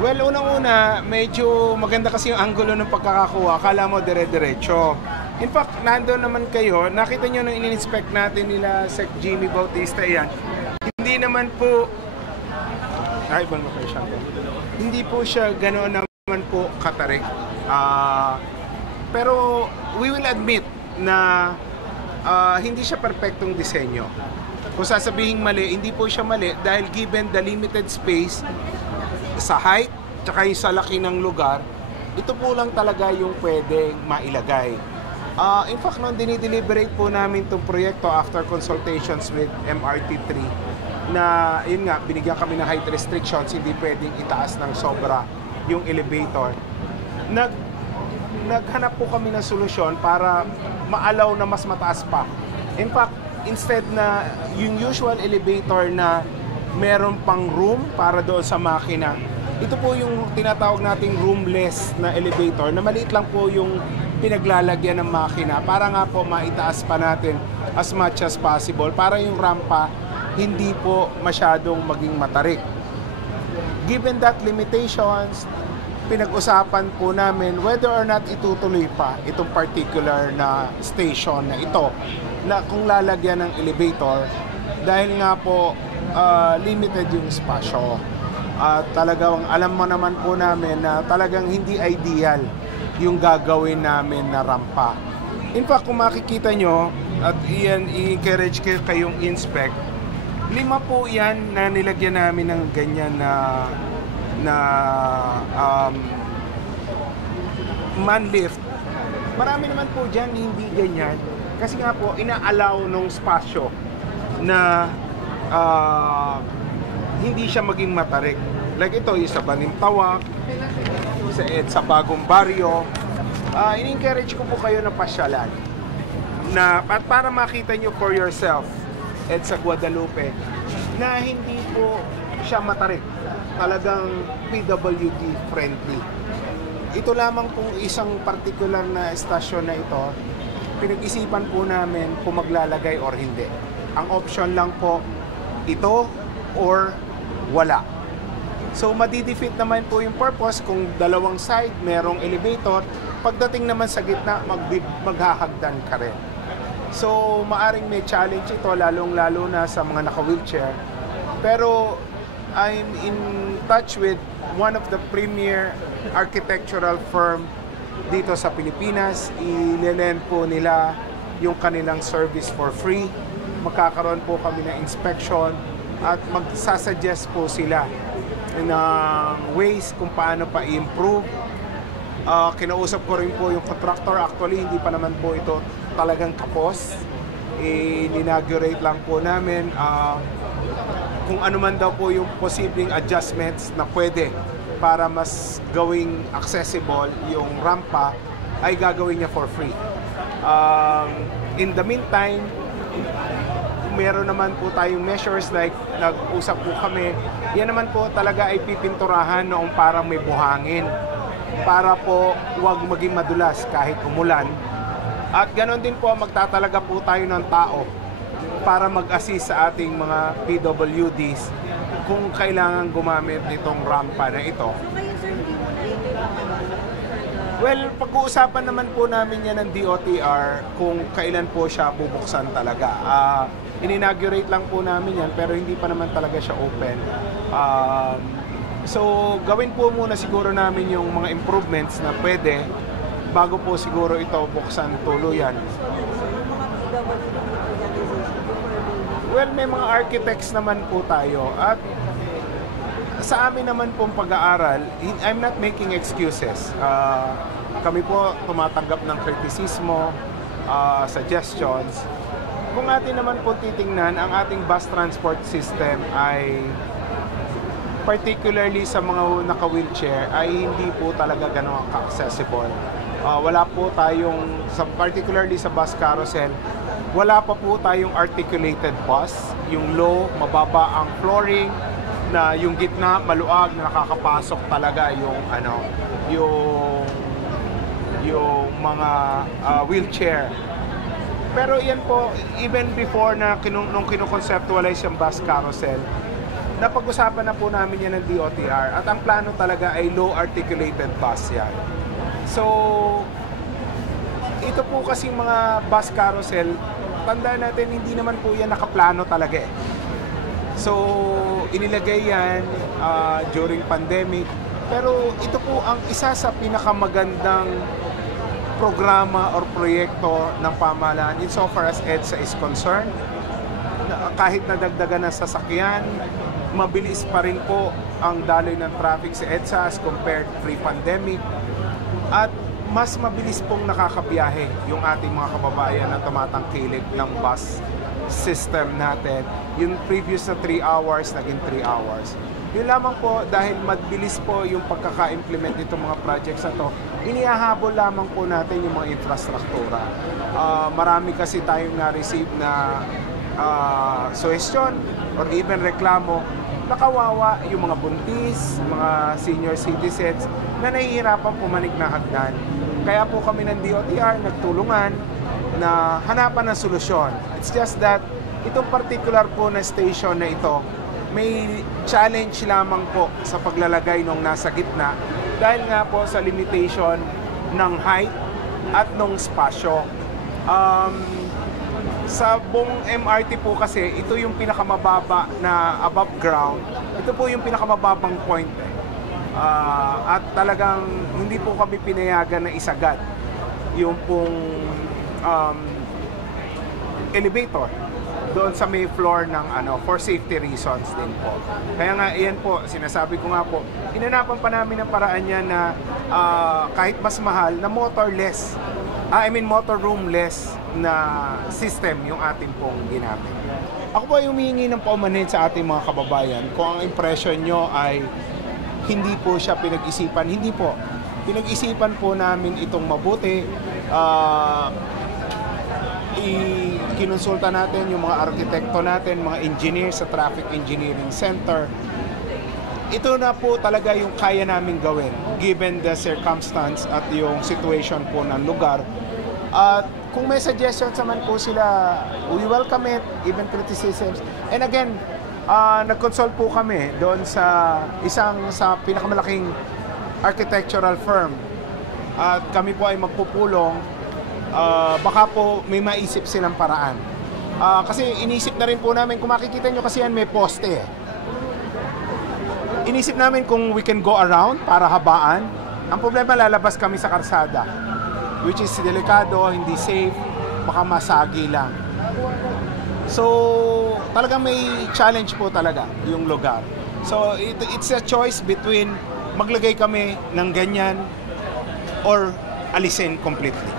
Well, unang-una, medyo maganda kasi yung angulo ng pagkakakuha. Akala mo dire-diretso. In fact, nandoon naman kayo, nakita nyo nung in-inspect natin nila Sec Jimmy Bautista yan. Hindi naman po, ibang location. Hindi po siya ganoon naman po katarik. Pero we will admit na hindi siya perfectong disenyo. Kung sasabihin mali, hindi po siya mali dahil given the limited space sa height, tsaka yung sa laki ng lugar, ito po lang talaga yung pwedeng mailagay. In fact, nung dinideliberate po namin itong proyekto after consultations with MRT3, na yun nga, binigyan kami ng height restrictions, hindi pwedeng itaas ng sobra yung elevator. Naghanap po kami ng solusyon para maalaw na mas mataas pa. In fact, instead na yung usual elevator na meron pang room para doon sa makina, ito po yung tinatawag nating roomless na elevator na maliit lang po yung pinaglalagyan ng makina para nga po maitaas pa natin as much as possible para yung rampa hindi po masyadong maging matarik. Given that limitations, pinag-usapan po namin whether or not itutuloy pa itong particular na station na ito na kung lalagyan ng elevator dahil nga po limited yung spasyo. At talagang alam mo naman po namin na talagang hindi ideal yung gagawin namin na rampa. In fact, kung makikita nyo, at iyan i-encourage kayong inspect, 5 po yan na nilagyan namin ng ganyan na man lift. Marami naman po dyan hindi ganyan. Kasi nga po, ina-allow nung spasyo na hindi siya maging matarik. Like ito, yung sa Balintawak, sa Bagong Baryo. In-encourage ko po kayo na pasyalan. At para makita nyo for yourself, at sa Guadalupe, na hindi po siya matarik. Talagang PWD friendly. Ito lamang pong isang particular na estasyon na ito, pinag-isipan po namin kung maglalagay or hindi. Ang option lang po, ito or wala. So madidefeat naman po yung purpose kung dalawang side merong elevator, pagdating naman sa gitna maghahagdan ka rin. So maaring may challenge ito lalong-lalo na sa mga naka-wheelchair. Pero I'm in touch with one of the premier architectural firm dito sa Pilipinas. I-lend po nila yung kanilang service for free. Magkakaroon po kami ng inspection at magsasuggest po sila ng ways kung paano pa i-improve. Kinausap ko rin po yung contractor. Actually, hindi pa naman po ito talagang tapos. In-inaugurate lang po namin kung ano man daw po yung posibleng adjustments na pwede para mas gawing accessible yung rampa ay gagawin niya for free. In the meantime, meron naman po tayong measures like nag-usap po kami. Yan naman po talaga ay pipinturahan noong parang may buhangin para po huwag maging madulas kahit umulan. At ganoon din po, magtatalaga po tayo ng tao para mag-assist sa ating mga PWDs kung kailangan gumamit nitong rampa na ito. Well, pag-uusapan naman po namin yan ng DOTR kung kailan po siya bubuksan talaga. In-inaugurate lang po namin yan pero hindi pa naman talaga siya open. So, gawin po muna siguro namin yung mga improvements na pwede bago po siguro ito buksan tuluyan. Well, may mga architects naman po tayo at sa amin naman pong pag-aaral, I'm not making excuses. Kami po tumatanggap ng kritisismo, suggestions. Kung atin naman po titingnan, ang ating bus transport system ay particularly sa mga naka-wheelchair ay hindi po talaga gano'ng accessible. Wala po tayong, particularly sa bus carousel, wala pa po tayong articulated bus. Yung low, mababa ang flooring, na yung gitna maluag na nakakapasok talaga yung mga wheelchair. Pero yan po, even before na nung kino-conceptualize yung bus carousel, napag-usapan na po namin yan ng DOTR at ang plano talaga ay low articulated bus yan. So, ito po kasing mga bus carousel, tandaan natin hindi naman po yan nakaplano talaga eh. So, inilagay yan during pandemic, pero ito po ang isa sa pinakamagandang programa or proyekto ng pamahalaan insofar as EDSA is concerned. Kahit nadagdagan ng sasakyan, mabilis pa rin po ang daloy ng traffic sa EDSA as compared pre-pandemic. At mas mabilis pong nakakabiyahe yung ating mga kababayan na tumatangkilik ng bus system natin. Yung previous na 3 hours, naging 3 hours. Yun lamang po, dahil mabilis po yung pagkaka-implement nitong mga projects na to, inihahabol lamang po natin yung mga infrastruktura. Marami kasi tayong na-receive na suggestion or even reklamo na kawawa yung mga buntis, mga senior citizens na nahihirapan pumanik na hagdan. Kaya po kami ng DOTR nagtulungan na hanapan ng solusyon. It's just that itong particular po na station na ito, may challenge lamang po sa paglalagay nung nasa gitna dahil nga po sa limitation ng height at nung spasyo. Sa buong MRT po kasi, ito yung pinakamababa na above ground. Ito po yung pinakamababang point. At talagang hindi po kami pinayagan na isagad yung pong elevator doon sa may floor ng for safety reasons din po. Kaya nga, iyan po, sinasabi ko nga po, hinanapan pa namin ng paraan yan na kahit mas mahal, na motorless, motor roomless na system yung ating pong ginamit. Ako po ay humihingi ng paumanhin sa ating mga kababayan kung ang impression nyo ay hindi po siya pinag-isipan. Hindi po. Pinag-isipan po namin itong mabuti. Kinonsulta natin yung mga arkitekto natin, mga engineers sa Traffic Engineering Center. Ito na po talaga yung kaya namin gawin given the circumstance at yung situation po ng lugar. At kung may suggestions naman po sila, we welcome it, even criticisms. And again, nag-consult po kami doon sa sa pinakamalaking architectural firm. At kami po ay magpupulong. Baka po may maisip silang paraan. Kasi inisip na rin po namin, kung makikita nyo kasi yan may poste eh. Inisip namin kung we can go around para habaan. Ang problema, lalabas kami sa karsada, which is delikado, hindi safe, baka masagi lang. So, talagang may challenge po talaga yung lugar. So, it's a choice between maglagay kami ng ganyan or alisin completely.